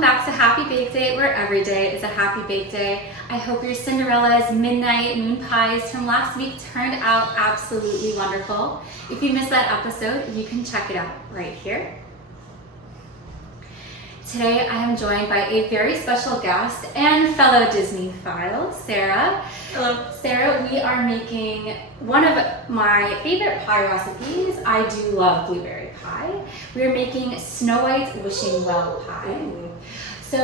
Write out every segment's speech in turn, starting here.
welcome back to Happy Bake Day, where every day is a happy bake day. I hope your Cinderella's midnight moon pies from last week turned out absolutely wonderful. If you missed that episode, you can check it out right here. Today I am joined by a very special guest and fellow Disney-phile, Sarah. Hello. Sarah, we are making one of my favorite pie recipes. I do love blueberry pie. We are making Snow White's Wishing Well pie. So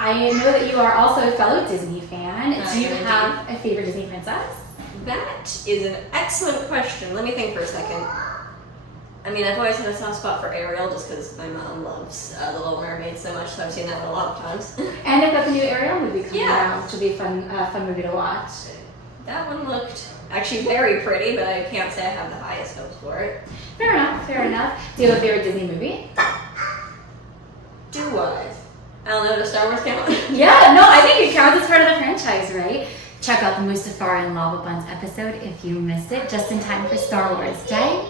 I know that you are also a fellow Disney fan. Do you have a favorite Disney princess? That is an excellent question. Let me think for a second. I mean, I've always had a soft spot for Ariel just because my mom loves The Little Mermaid so much, so I've seen that one a lot of times. And they've got the new Ariel movie coming out, which will be a fun movie to watch. That one looked actually very pretty, but I can't say I have the highest hopes for it. Fair enough, fair enough. Do you have a favorite Disney movie? Do I? I don't know, does Star Wars count? Yeah, no, I think it counts as part of the franchise, right? Check out the Mustafar and Lava Buns episode if you missed it, just in time for Star Wars Day.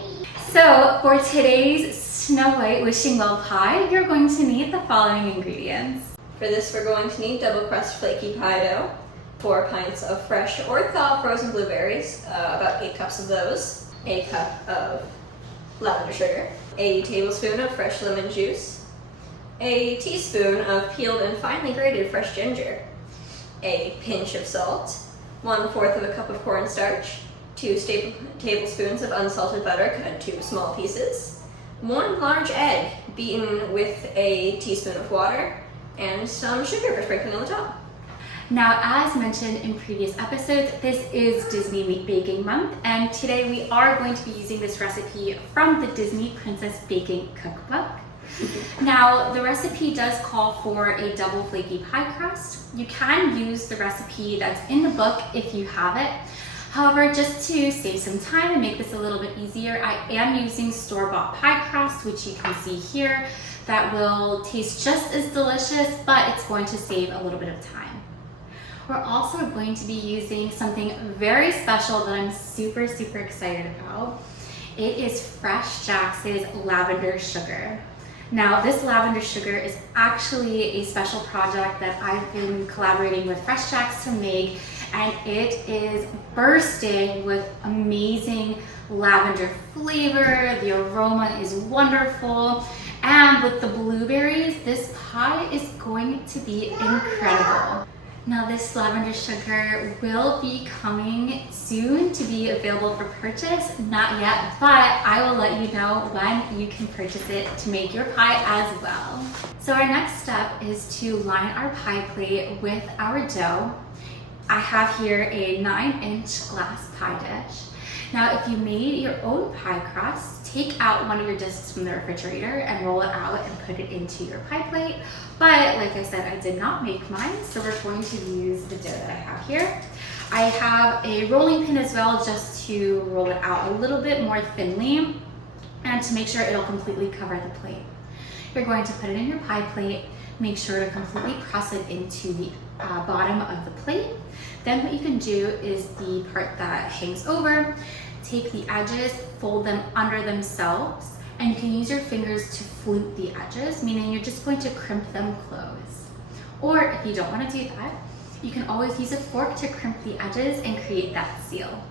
So for today's Snow White Wishing Well pie, you're going to need the following ingredients. For this, we're going to need double crust flaky pie dough, 4 pints of fresh or thaw frozen blueberries, about 8 cups of those, a cup of lavender sugar, a tablespoon of fresh lemon juice, a teaspoon of peeled and finely grated fresh ginger, a pinch of salt, 1/4 of a cup of cornstarch, 2 tablespoons of unsalted butter cut into small pieces, 1 large egg beaten with a teaspoon of water, and some sugar for sprinkling on the top. Now, as mentioned in previous episodes, this is Disney Baking Month, and today we are going to be using this recipe from the Disney Princess Baking Cookbook. Now, the recipe does call for a double flaky pie crust. You can use the recipe that's in the book if you have it. However, just to save some time and make this a little bit easier, I am using store-bought pie crust, which you can see here, that will taste just as delicious, but it's going to save a little bit of time. We're also going to be using something very special that I'm super excited about. It is FreshJax's lavender sugar. Now, this lavender sugar is actually a special project that I've been collaborating with FreshJax to make, and it is bursting with amazing lavender flavor. The aroma is wonderful, and with the blueberries, this pie is going to be incredible. Now, this lavender sugar will be coming soon to be available for purchase. Not yet, but I will let you know when you can purchase it to make your pie as well. So our next step is to line our pie plate with our dough. I have here a 9-inch glass pie dish. Now, if you made your own pie crust, take out one of your discs from the refrigerator and roll it out and put it into your pie plate. But like I said, I did not make mine, so we're going to use the dough that I have here. I have a rolling pin as well, just to roll it out a little bit more thinly and to make sure it'll completely cover the plate. You're going to put it in your pie plate, make sure to completely press it into the bottom of the plate. Then what you can do is the part that hangs over, take the edges, fold them under themselves, and you can use your fingers to flute the edges, meaning you're just going to crimp them closed. Or if you don't want to do that, you can always use a fork to crimp the edges and create that seal.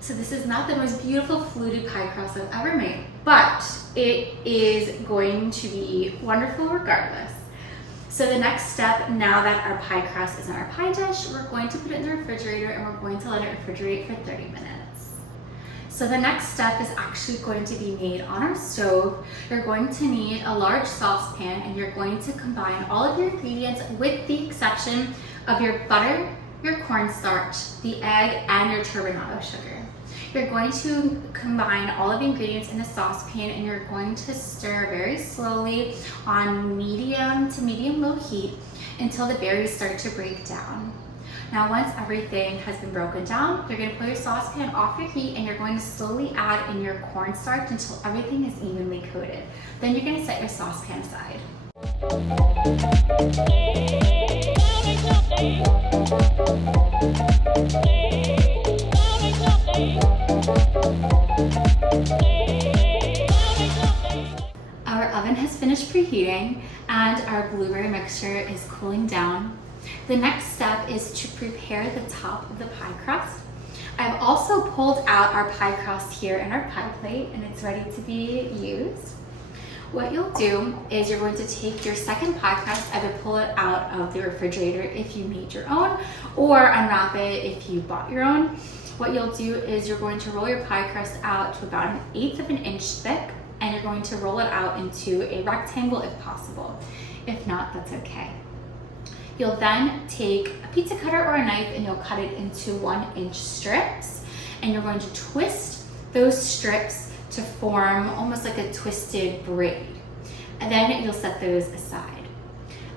So this is not the most beautiful fluted pie crust I've ever made, but it is going to be wonderful regardless. So the next step, now that our pie crust is in our pie dish, we're going to put it in the refrigerator and we're going to let it refrigerate for 30 minutes. So the next step is actually going to be made on our stove. You're going to need a large saucepan and you're going to combine all of your ingredients with the exception of your butter, your cornstarch, the egg, and your turbinado sugar. You're going to combine all of the ingredients in a saucepan and you're going to stir very slowly on medium to medium-low heat until the berries start to break down. Now, once everything has been broken down, you're going to pull your saucepan off your heat and you're going to slowly add in your cornstarch until everything is evenly coated. Then you're going to set your saucepan aside. Our oven has finished preheating and our blueberry mixture is cooling down. The next step is to prepare the top of the pie crust. I've also pulled out our pie crust here in our pie plate and it's ready to be used. What you'll do is you're going to take your second pie crust, either pull it out of the refrigerator if you made your own, or unwrap it if you bought your own. What you'll do is you're going to roll your pie crust out to about 1/8 of an inch thick, and you're going to roll it out into a rectangle if possible. If not, that's okay. You'll then take a pizza cutter or a knife and you'll cut it into 1-inch strips, and you're going to twist those strips to form almost like a twisted braid. And then you'll set those aside.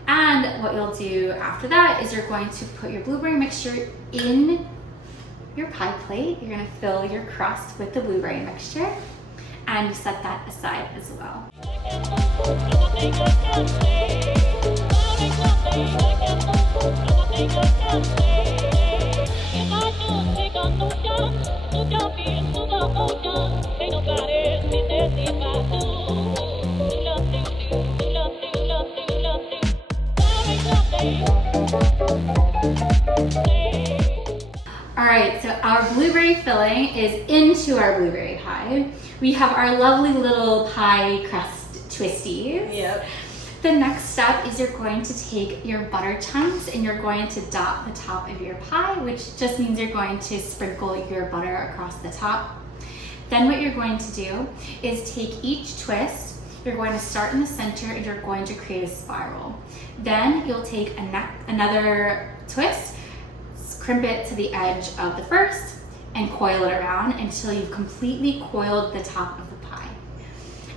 And what you'll do after that is you're going to put your blueberry mixture in your pie plate. You're gonna fill your crust with the blueberry mixture and you set that aside as well. Alright, so our blueberry filling is into our blueberry pie. We have our lovely little pie crust twisties. Yep. The next step is you're going to take your butter chunks and you're going to dot the top of your pie, which just means you're going to sprinkle your butter across the top. Then what you're going to do is take each twist, you're going to start in the center and you're going to create a spiral. Then you'll take another twist, crimp it to the edge of the first, and coil it around until you've completely coiled the top of the pie.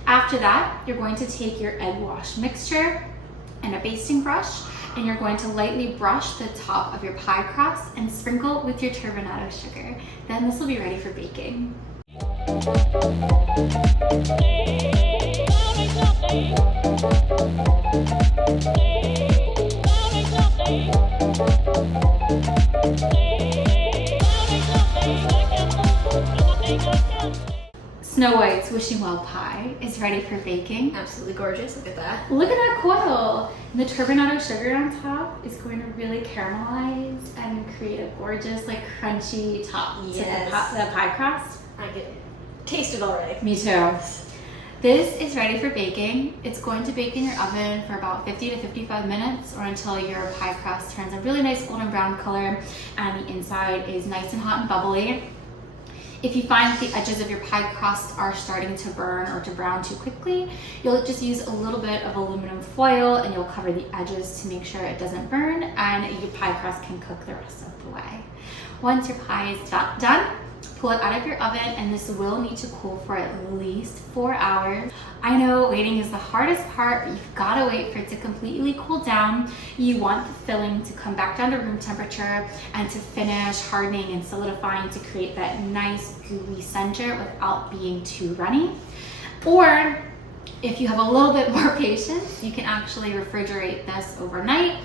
After that, you're going to take your egg wash mixture and a basting brush, and you're going to lightly brush the top of your pie crust and sprinkle with your turbinado sugar. Then this will be ready for baking. Snow White's Wishing Well pie is ready for baking. Absolutely gorgeous, look at that. Look at that coil! And the turbinado sugar on top is going to really caramelize and create a gorgeous, like, crunchy top to the pie crust. I can taste it already. Me too. This is ready for baking. It's going to bake in your oven for about 50 to 55 minutes or until your pie crust turns a really nice golden brown color and the inside is nice and hot and bubbly. If you find that the edges of your pie crust are starting to burn or to brown too quickly, you'll just use a little bit of aluminum foil and you'll cover the edges to make sure it doesn't burn, and your pie crust can cook the rest of the way. Once your pie is done, pull it out of your oven, and this will need to cool for at least 4 hours. I know waiting is the hardest part, but you've got to wait for it to completely cool down. You want the filling to come back down to room temperature and to finish hardening and solidifying to create that nice gooey center without being too runny. Or if you have a little bit more patience, you can actually refrigerate this overnight,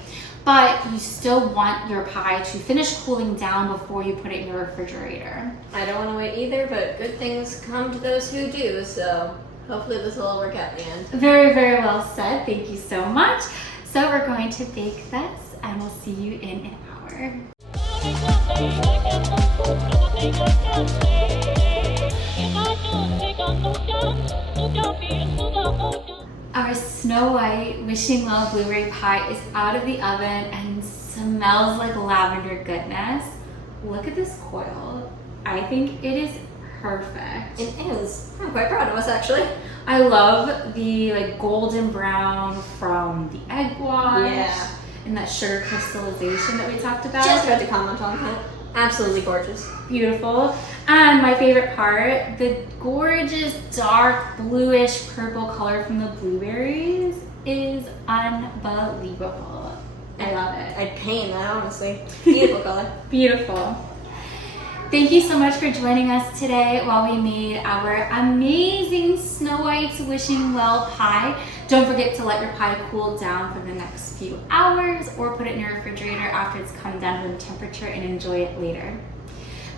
but you still want your pie to finish cooling down before you put it in the refrigerator. I don't want to wait either, but good things come to those who do, so hopefully this will all work out in the end. Very, very well said. Thank you so much. So we're going to bake this, and we'll see you in an hour. Our Snow White Wishing Well blueberry pie is out of the oven and smells like lavender goodness. Look at this coil. I think it is perfect. It is. I'm quite proud of us, actually. I love the like golden brown from the egg wash and that sugar crystallization that we talked about. Just about to comment on that. Absolutely gorgeous. Beautiful. And my favorite part, the gorgeous dark bluish purple color from the blueberries is unbelievable. I love it. I'd paint that, honestly. Beautiful color. Beautiful. Thank you so much for joining us today while we made our amazing Snow White's Wishing Well pie. Don't forget to let your pie cool down for the next few hours or put it in your refrigerator after it's come down to room temperature and enjoy it later.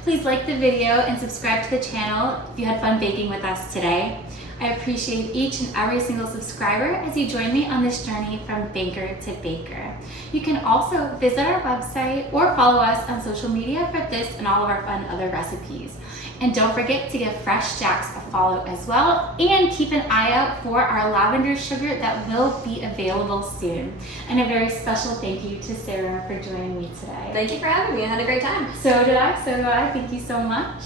Please like the video and subscribe to the channel if you had fun baking with us today. I appreciate each and every single subscriber as you join me on this journey from baker to baker. You can also visit our website or follow us on social media for this and all of our fun other recipes. And don't forget to give FreshJax a follow as well, and keep an eye out for our lavender sugar that will be available soon. And a very special thank you to Sarah for joining me today. Thank you for having me. I had a great time. So did I. Thank you so much.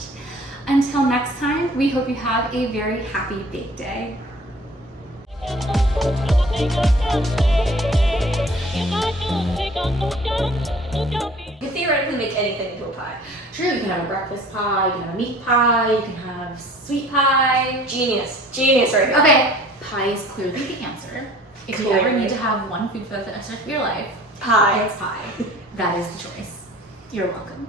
Until next time, we hope you have a very happy bake day. You can theoretically make anything into a pie. Sure, you can have a breakfast pie, you can have a meat pie, you can have sweet pie. Genius. Genius right here. Okay, pie is clearly the answer. If you ever need to have one food for the rest of your life, Pie. it's pie. That is the choice. You're welcome.